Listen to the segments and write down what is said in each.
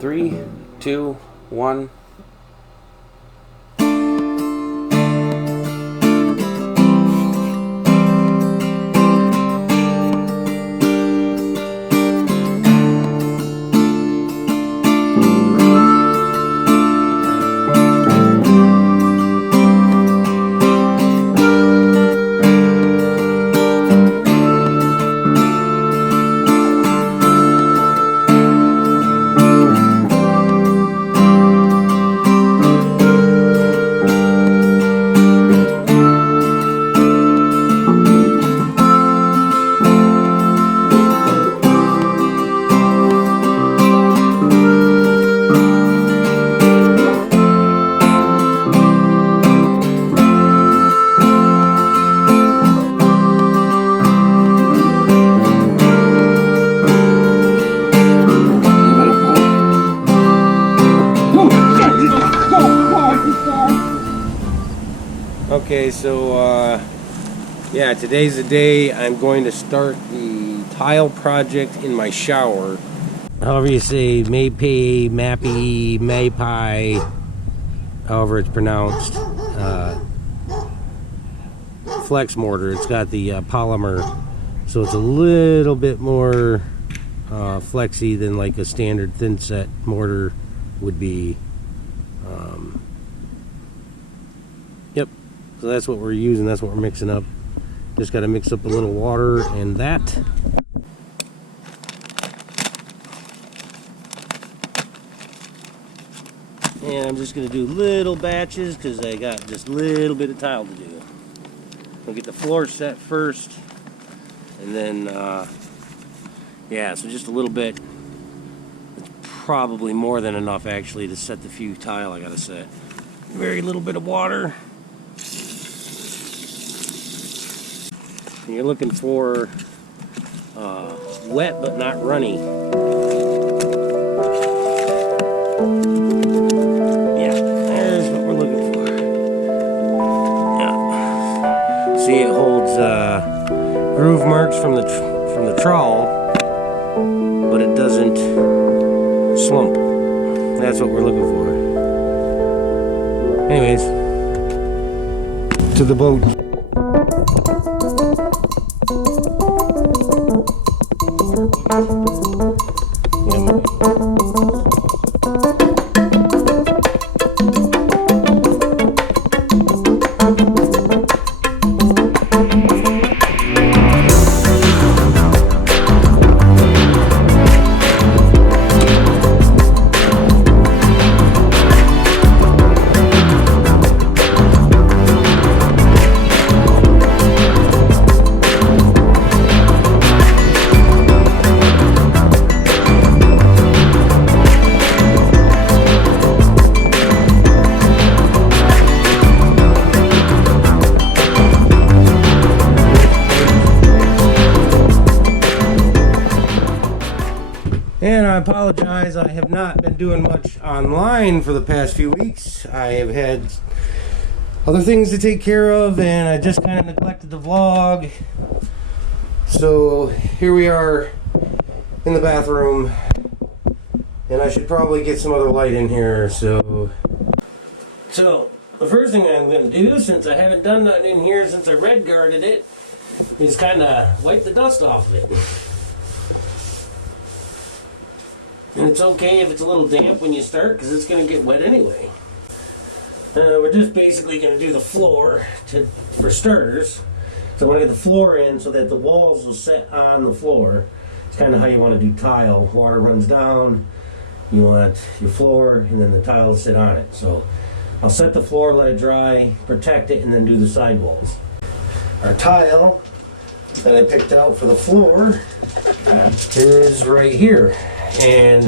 3, 2, 1. Okay, so yeah, today's the day I'm going to start the tile project in my shower. However you say, Maypay, Mappy, Maypie, however it's pronounced. Flex mortar. It's got the polymer, so it's a little bit more flexy than like a standard thin set mortar would be. Yep. So that's what we're using, that's what we're mixing up. Just got to mix up a little water and that. And I'm just going to do little batches because I got just a little bit of tile to do. I'll get the floor set first. And then, yeah, so just a little bit. It's probably more than enough actually to set the few tile I got to set. Very little bit of water. And you're looking for wet but not runny. Yeah, there's what we're looking for. Yeah. See, it holds groove marks from the trowel, but it doesn't slump. That's what we're looking for. Anyways, to the boat. And I apologize, I have not been doing much online for the past few weeks. I have had other things to take care of, and I just kind of neglected the vlog. So here we are in the bathroom, and I should probably get some other light in here. So the first thing I'm going to do, since I haven't done nothing in here since I red guarded it, is kind of wipe the dust off of it. And it's okay if it's a little damp when you start, because it's going to get wet anyway. We're just basically going to do the floor for starters. So I want to get the floor in so that the walls will set on the floor. It's kind of how you want to do tile. Water runs down, you want your floor, and then the tile will sit on it. So I'll set the floor, let it dry, protect it, and then do the sidewalls. Our tile that I picked out for the floor is right here. And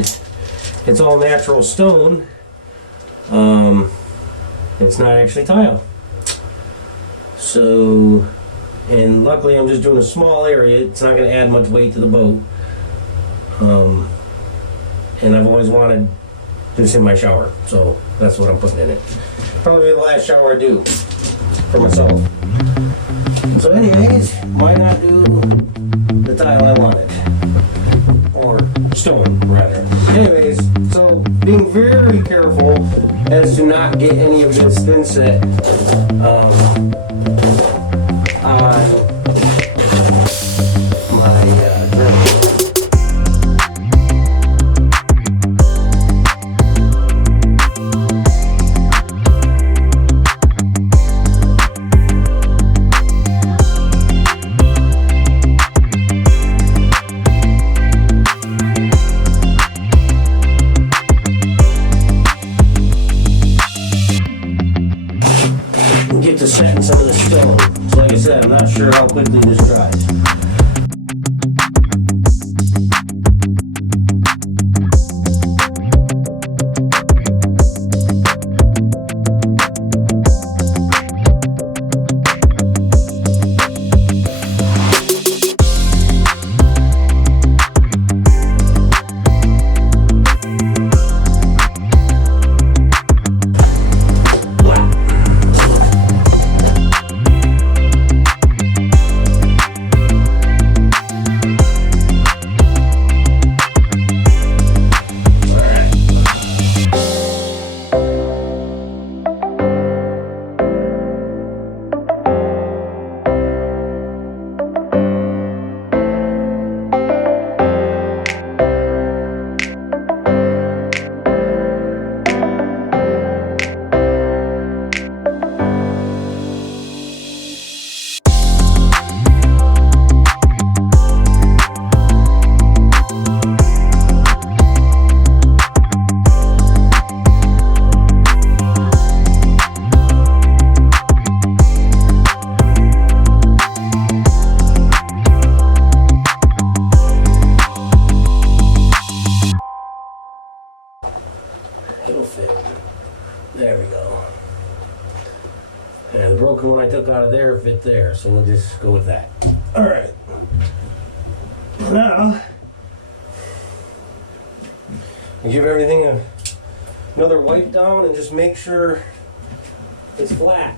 it's all natural stone. It's not actually tile. So, and luckily I'm just doing a small area. It's not going to add much weight to the boat. And I've always wanted this in my shower, so that's what I'm putting in it. Probably the last shower I do for myself. So anyways, why not do the tile I wanted? Or stone, rather. Anyways, so being very careful as to not get any of this thin set on my drill. Get to setting some of the stone. So like I said, I'm not sure how quickly this dries. It'll fit. There we go. And the broken one I took out of there fit there, so we'll just go with that. Alright. Now, give everything another wipe down and just make sure it's flat.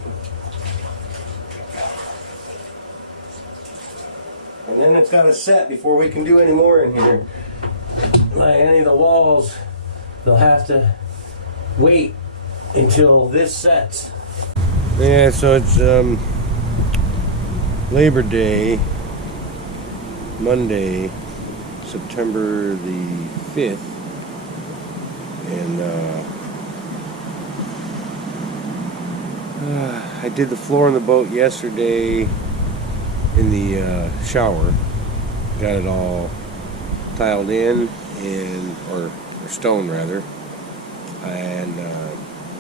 And then it's got to set before we can do any more in here. Like any of the walls, they'll have to wait until this sets. Yeah, so it's Labor Day, Monday, September the 5th, and I did the floor in the boat yesterday in the shower. Got it all tiled in, or stone rather, and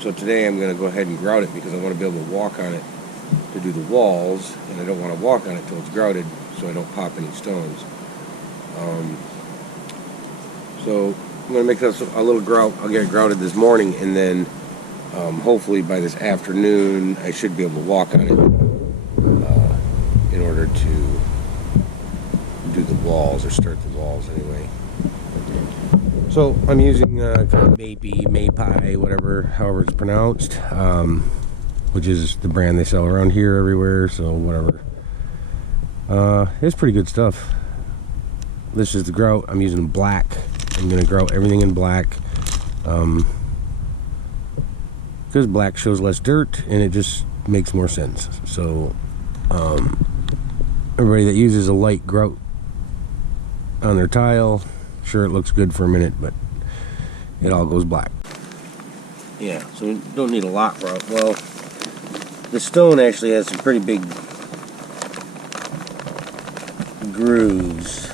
so today I'm going to go ahead and grout it because I want to be able to walk on it to do the walls, and I don't want to walk on it till it's grouted so I don't pop any stones. So I'm going to make this a little grout. I'll get it grouted this morning, and then hopefully by this afternoon I should be able to walk on it in order to do the walls, or start the walls anyway. So I'm using Mapi, whatever, however it's pronounced, which is the brand they sell around here everywhere, so whatever. It's pretty good stuff. This is the grout. I'm using black. I'm going to grout everything in black, because black shows less dirt and it just makes more sense. So everybody that uses a light grout on their tile, sure, it looks good for a minute, but it all goes black. Yeah, so we don't need a lot grout. Well, the stone actually has some pretty big grooves,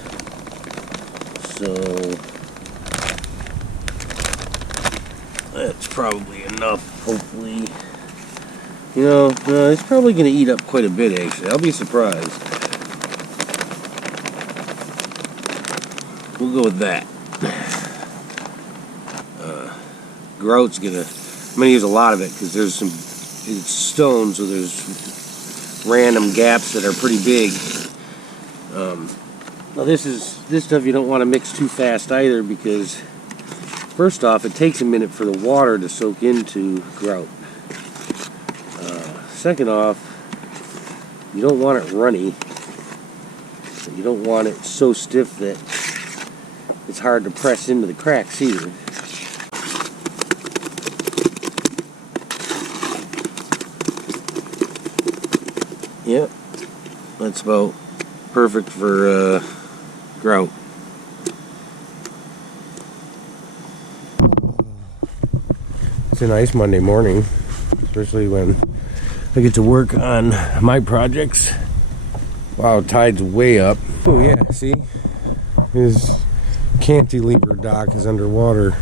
so that's probably enough, hopefully. You know, it's probably going to eat up quite a bit, actually. I'll be surprised. We'll go with that. Grout's I'm gonna use a lot of it because there's it's stone, so there's random gaps that are pretty big. Now this stuff you don't want to mix too fast either, because first off, it takes a minute for the water to soak into grout. Second off, you don't want it runny. You don't want it so stiff that it's hard to press into the cracks either. Yep, that's about perfect for grout. It's a nice Monday morning, especially when I get to work on my projects. Wow, tide's way up. Oh yeah, see? His cantilever dock is underwater.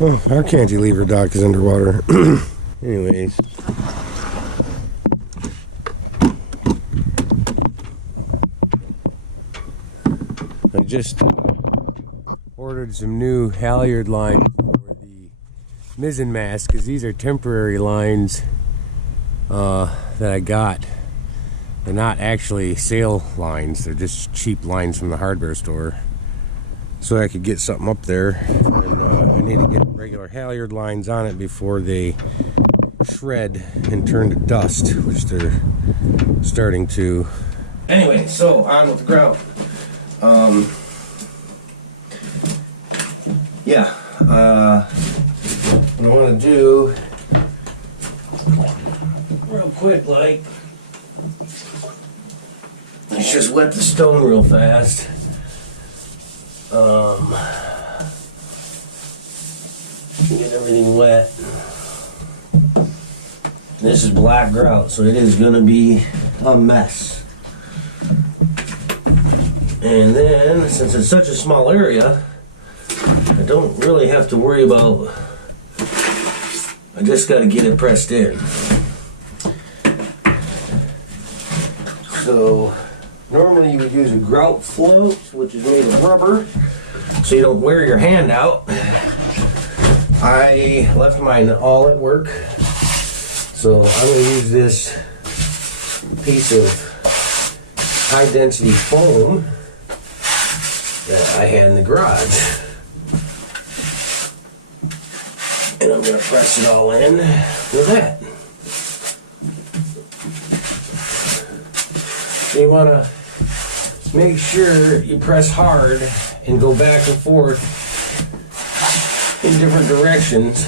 Oh, our cantilever dock is underwater. Anyways. I just ordered some new halyard lines for the mizzen mast, because these are temporary lines that I got. They're not actually sail lines, they're just cheap lines from the hardware store. So I could get something up there, and I need to get regular halyard lines on it before they shred and turn to dust, which they're starting to. Anyway, so on with the grout. Yeah, what I want to do real quick, like, let's just wet the stone real fast. Get everything wet. This is black grout, so it is going to be a mess. And then, since it's such a small area, I don't really have to worry about, I just got to get it pressed in. So, normally you would use a grout float, which is made of rubber, so you don't wear your hand out. I left mine all at work, so I'm going to use this piece of high density foam that I had in the garage. And I'm going to press it all in with that. So you want to make sure you press hard and go back and forth in different directions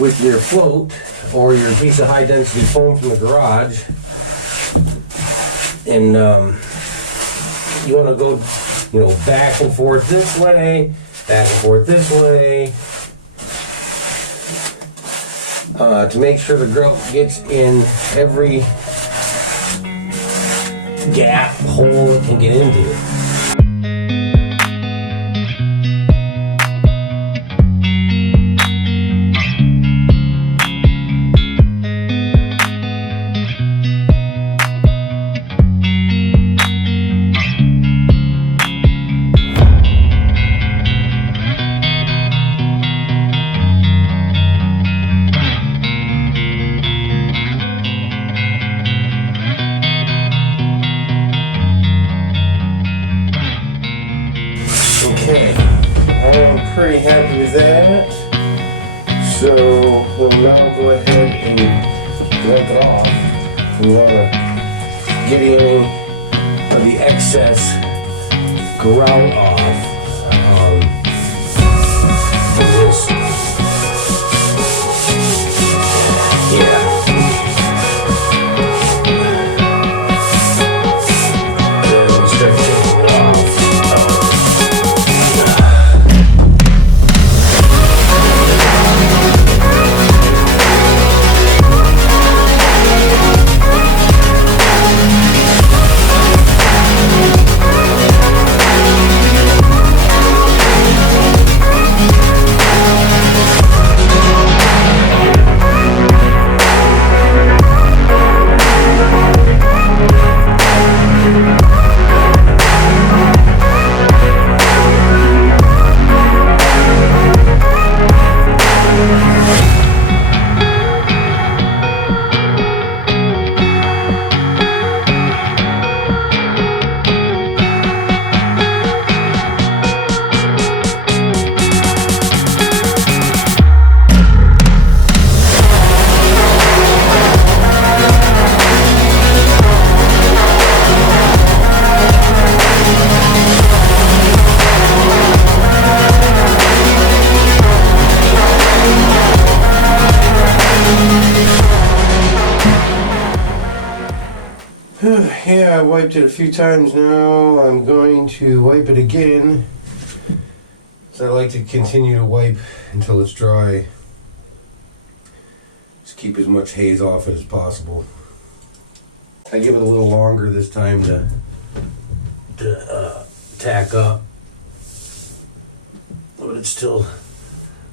with your float or your piece of high density foam from the garage. And you want to go, back and forth this way, back and forth this way, to make sure the grout gets in every gap, hole it can get into. Okay, I'm pretty happy with that. So we'll now go ahead and wipe it off. We want to get any of the excess grout off. yeah, I wiped it a few times now. I'm going to wipe it again. So I like to continue to wipe until it's dry. Just keep as much haze off it as possible. I give it a little longer this time to tack up. But it's still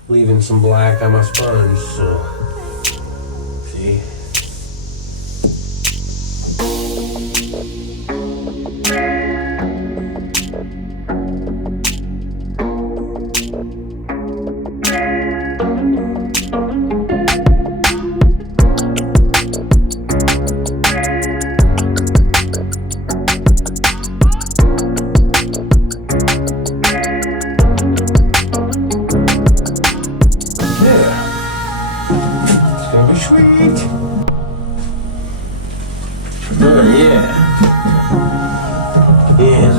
leaving some black on my sponge, so see.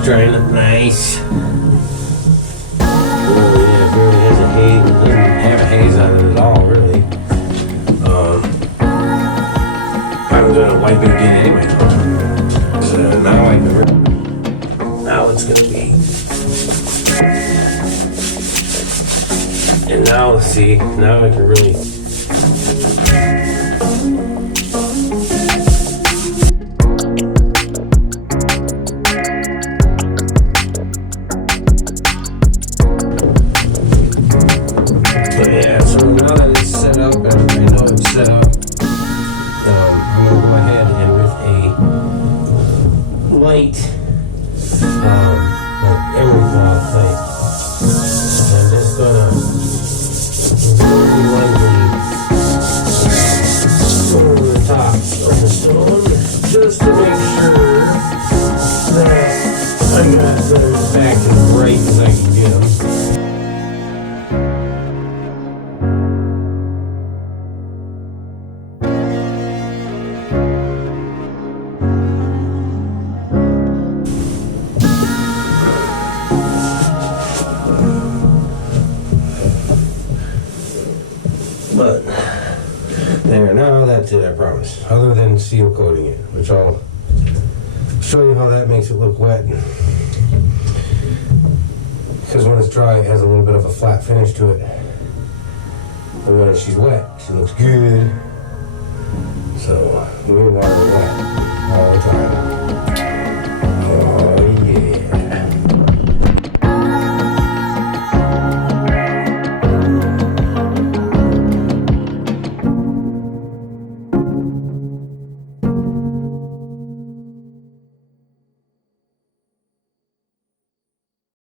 Drying up nice. Oh yeah, it barely has a haze. It doesn't have a haze on it at all, really. I'm gonna wipe it again anyway. So now it's gonna be. And now, see, now I can really. Just to make sure that I'm going to put them back as bright as I can get them. But there, now that's it, I promise. Other than seal coating it, which I'll show you how that makes it look wet. Because when it's dry, it has a little bit of a flat finish to it. And when she's wet, she looks good. So, we want her wet all the time.